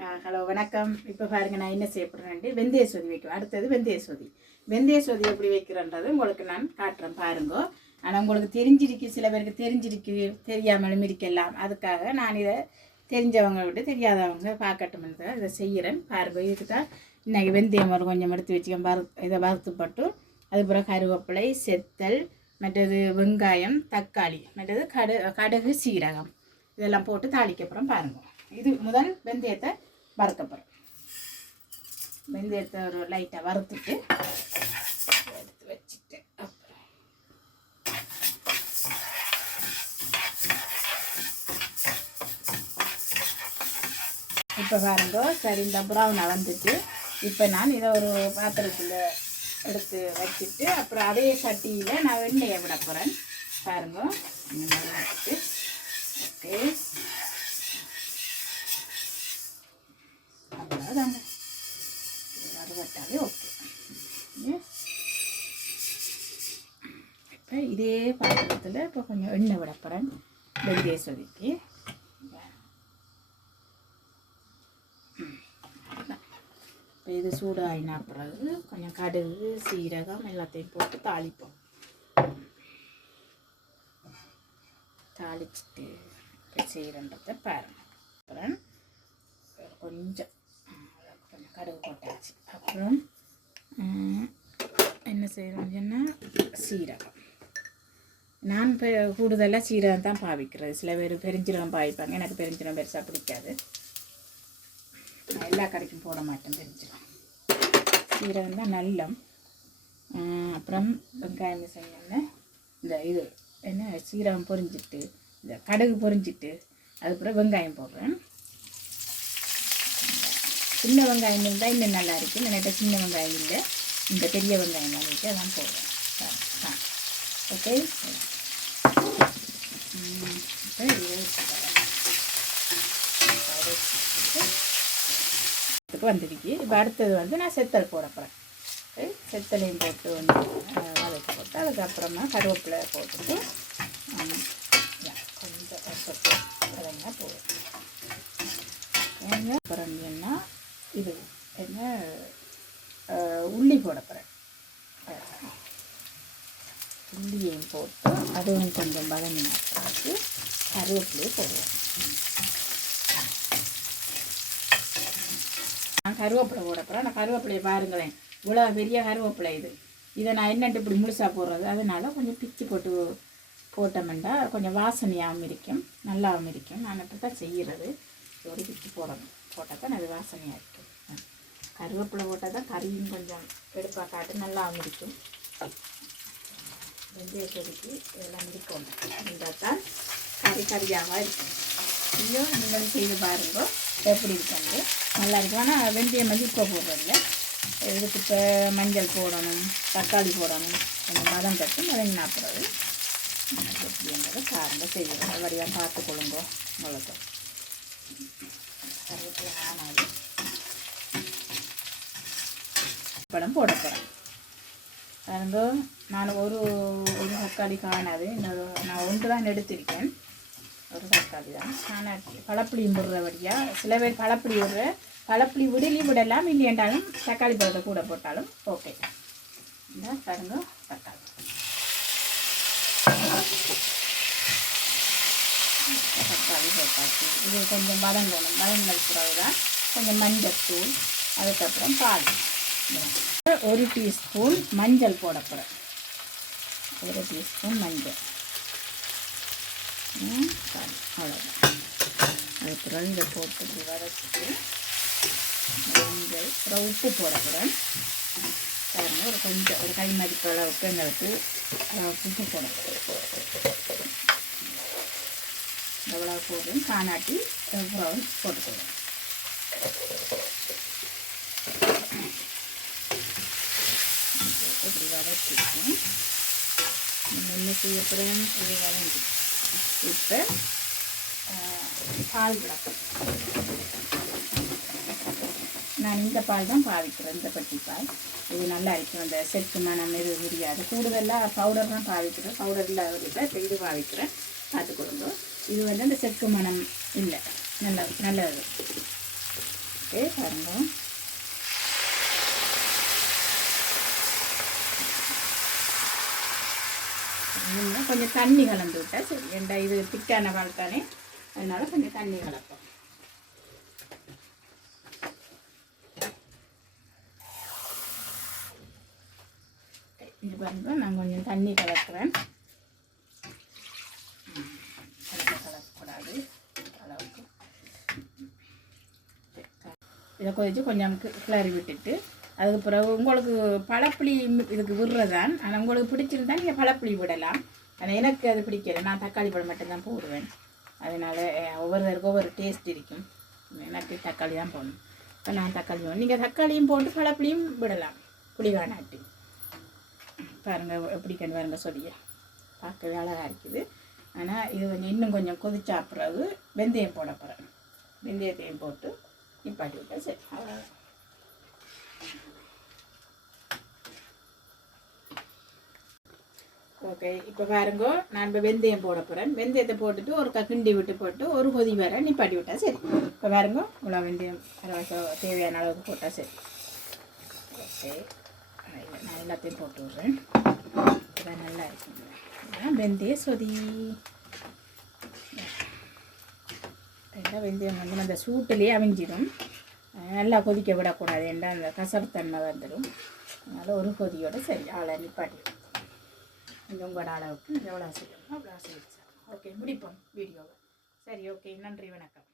Hello வணக்கம். இப்போ பாருங்கள் நான் என்ன செய்ய போகிறேன்ட்டு வெந்தய சோதி வைக்கிறேன் அடுத்தது வெந்தய சோதி வெந்தய சோதி எப்படி வைக்கிறேன்றது உங்களுக்கு நான் காட்டுறேன் பாருங்க. ஆனால் உங்களுக்கு தெரிஞ்சிருக்கு சில பேருக்கு தெரிஞ்சிருக்கு தெரியாமலும் இருக்கலாம். அதுக்காக நான் இதை தெரிஞ்சவங்க விட்டு தெரியாதவங்க பார்க்கட்டும்னு இதை செய்கிறேன். பாருங்க இதுக்கு தான் இன்னைக்கு வெந்தயம் ஒரு கொஞ்சம் எடுத்து வச்சுக்கேன் வறு இதை வறுத்துப்பட்டு அதுக்கப்புறம் கருவேப்பிலை செத்தல் மற்றது வெங்காயம் தக்காளி மற்றது கடு கடுகு சீரகம். இதெல்லாம் போட்டு தாளிக்கப்புறம் பாருங்கள் இது முதல் வெந்தயத்தை வறுக்க போகிறோம் வெந்தயத்தை ஒரு லைட்டாக வறுத்துட்டு எடுத்து வச்சுட்டு அப்புறம் இப்போ பாருங்க சரி இந்த ப்ரௌன் வந்துட்டு இப்போ நான் இதை ஒரு பாத்திரத்தில் எடுத்து வச்சுட்டு அப்புறம் அதே சட்டியில் நான் வெண்ணெயை விட போகிறேன் பாருங்க இந்த மாதிரி வச்சுட்டு ஓகே வறுவட்டாலே ஓகே. இப்போ இதே பாத்திரத்தில் இப்போ கொஞ்சம் எண்ணெய் விடப்போகிறேன் வெந்தய சொதுக்கி இப்போ இது சூடாயினா பிறகு கொஞ்சம் கடுகு சீரகம் எல்லாத்தையும் போட்டு தாளிப்போம். தாளிச்சிட்டு இப்போ செய்கிறன்றதை பாருங்க. கடுகு போட்டாச்சு. அப்புறம் என்ன செய்கிறோம் சொன்னால் சீரகம். நான் இப்போ கூடுதலாக சீரகம் தான் பாவிக்கிறது. சில பேர் பெருஞ்சீரகம் பாவிப்பாங்க. எனக்கு பெருஞ்சீரகம் பெருசாக பிடிக்காது. எல்லா கடைக்கும் போட மாட்டேன் பெருஞ்சீரகம். சீரகம் தான் நல்லம். அப்புறம் வெங்காயம் செய்யணும்னா இந்த இது என்ன சீரகம் பொரிஞ்சிட்டு இந்த கடுகு பொரிஞ்சிட்டு அதுக்கப்புறம் வெங்காயம் போடுறேன். சின்ன வெங்காயம் இருந்தால் இன்னும் நல்லா இருக்கும் என்கிட்ட சின்ன வெங்காயம் இல்லை. இந்த பெரிய வெங்காயம் வாங்கிட்டு அதான் போடுவேன் ஆ, ஓகே ம், இப்போ அடுத்தது வந்து நான் செத்தல் போட போகிறேன் செத்தலையும் போட்டு வந்து வதக்கி போட்டு அதுக்கப்புறமா கருவேப்பிலை போட்டுட்டு கொஞ்சம் அதெல்லாம் போடுவேன் ஏங்க அப்புறம் என்ன இது என்ன? உள்ளி போட போகிறேன் உள்ளியையும் போட்டு அதுவும் கொஞ்சம் வதங்கின பிறகு கருவேப்பிலையை போடுவேன். நான் கருவேப்பிலை போட போகிறேன் நான் கருவேப்பிலையை பாருங்களேன். இவ்வளோ பெரிய கருவேப்பிலை இது. இதை நான் என்னட்டு இப்படி முழுசாக போடுறது? அதனால் கொஞ்சம் பிச்சு போட்டு போட்டோம்னா கொஞ்சம் வாசனையாகவும் இருக்கும் நல்லாவும் இருக்கும். நான் இப்படி தான் செய்கிறது. ஒரு பிச்சு போடணும். போட்டால் தான் அது வாசனையாக இருக்கும். கருவேப்பிலை போட்டால் தான் கறியும் கொஞ்சம் எடுப்பாக காட்டு. நல்லா இருக்கும் வெந்தய செடிக்கு இதெல்லாம் இருக்கும். இருந்தால் தான் கறி கறியாக இருக்கும். இன்னும் நீங்களும் செய்து பாருங்க. எப்படி இருக்குன்னு. நல்லா இருக்கும். ஆனால் வெந்தயம் வந்து இப்போ போடுறதில்ல. இதுக்கு இப்போ மஞ்சள் போடணும் தக்காளி போடணும். கொஞ்சம் மதம் கட்டு மதம் நாற்பது எப்படின்றதை சார்ந்த செய்யணும் வழியாக பார்த்து கொள்ளுங்க. உங்களுக்கு கருவேப்பிலை ஆனாலும் படம் போட போகிறேன் பாருங்க நான் ஒரு ஒரு தக்காளி காணாது. இன்னொரு நான் ஒன்று தான் எடுத்திருக்கேன். ஒரு தக்காளி தான். ஆனால் பழப்புளி விடுறபடியாக சில பேர் பழப்புளி விடுற பழப்புளி விடலி விடலாம். இல்லையென்றாலும் தக்காளி பழத்தை கூட போட்டாலும் ஓகே இந்த கருங்க தக்காளி. தக்காளி போட்டாச்சு. இது கொஞ்சம் வதங்கணும் வதங்கினது பிறகு தான் கொஞ்சம் மஞ்சத்தூள் அதுக்கப்புறம் பால். ஒரு டீஸ்பூன் மஞ்சள் போட போகிறேன் ஒரு டீஸ்பூன் மஞ்சள். ம், அவ்வளோதான் அது இதை போட்டு இப்படி வதக்கிட்டு மஞ்சள் அப்புறம் உப்பு போட போகிறேன் பாருங்க ஒரு கொஞ்சம் ஒரு கை மதிப்பு அளவுக்கு எங்களுக்கு உப்பு போட போகிறேன் எவ்வளோ போடுறேன் காணாட்டி எவ்வளோ போட்டுக்கணும் வச்சுருக்கேன் நம்ம என்ன செய்ய போகிறோம் இது வதங்கி இப்போ பால் விளக்கம் நான் இந்த பால் தான் பாவிக்கிறேன் இந்த பட்டி பால் இது நல்லா இருக்கும் அந்த செக்கு மனம் இது முடியாது கூடுதலாக பவுடர் தான் பாவிக்கிறேன் பவுடர் இல்லாத இப்போ இது பாவிக்கிறேன் பார்த்து கொடுங்க இது வந்து அந்த செக்கு மனம் இல்லை நல்ல நல்லது ஓகே பாருங்கள் இன்னும் கொஞ்சம் தண்ணி கலந்து விட்டேன் சரி. ஏண்டா இது திக்கான வாழ்த்தானே அதனால் கொஞ்சம் தண்ணி கலப்போம். இது பாருங்க நான் கொஞ்சம் தண்ணி கலக்குறேன். கலக்கக்கூடாது. அளவுக்கு. இதை கொதித்து கொஞ்சம் கிளறி விட்டுட்டு அதுக்கு பிறகு உங்களுக்கு பழப்புளி இதுக்கு விடுறதான் ஆனால் உங்களுக்கு பிடிச்சிருந்தா நீங்கள் பழப்புளி விடலாம். ஆனால் எனக்கு அது பிடிக்கல. நான் தக்காளி பழம் மட்டும்தான் போடுவேன். அதனால் ஒவ்வொருத்தருக்கும் ஒவ்வொரு டேஸ்ட் இருக்கும். எனக்கு தக்காளி தான் போடணும். இப்போ நான் தக்காளி போடணும். நீங்கள் தக்காளியும் போட்டு பழப்புளியும் விடலாம். புளிகானாட்டி பாருங்கள் எப்படி கண்டு பாருங்க சொல்லிய. பார்க்கவே அழகாக இருக்குது. ஆனால் இது கொஞ்சம் இன்னும் கொஞ்சம் கொதிச்சா பிறகு வெந்தயம் போட போகிறேன் வெந்தயத்தையும் போட்டு நிப்பாட்டி விட்டேன். சரி அவ்வளோதான் ஓகே இப்போ பாருங்க நான் இப்போ வெந்தயம் போட போகிறேன் வெந்தயத்தை போட்டுட்டு ஒரு க- கிண்டி விட்டு போட்டு ஒரு கொதி வர நிப்பாட்டி விட்டா சரி. இப்போ பாருங்க இவ்வளோ வெந்தயம் தேவையான அளவுக்கு போட்டால் சரி. ஓகே நான் எல்லாத்தையும் போட்டு விட்றேன். இதான் நல்லா இருக்குங்க. வெந்தய சொதி. வெந்தயம் வந்து அந்த சூட்டுலேயே அவிஞ்சிடும். நல்லா கொதிக்க விடக்கூடாது ஏண்டா அந்த கசப்புத்தன்மை வந்துடும். அதனால் ஒரு கொதியோடு சரி ஆளை நிப்பாட்டி கொஞ்சம் உங்களோட அளவுக்கு எவ்வளோ செய்யணும் அவ்வளோ சார். ஓகே முடிப்போம் வீடியோவை. சரி ஓகே நன்றி வணக்கம்.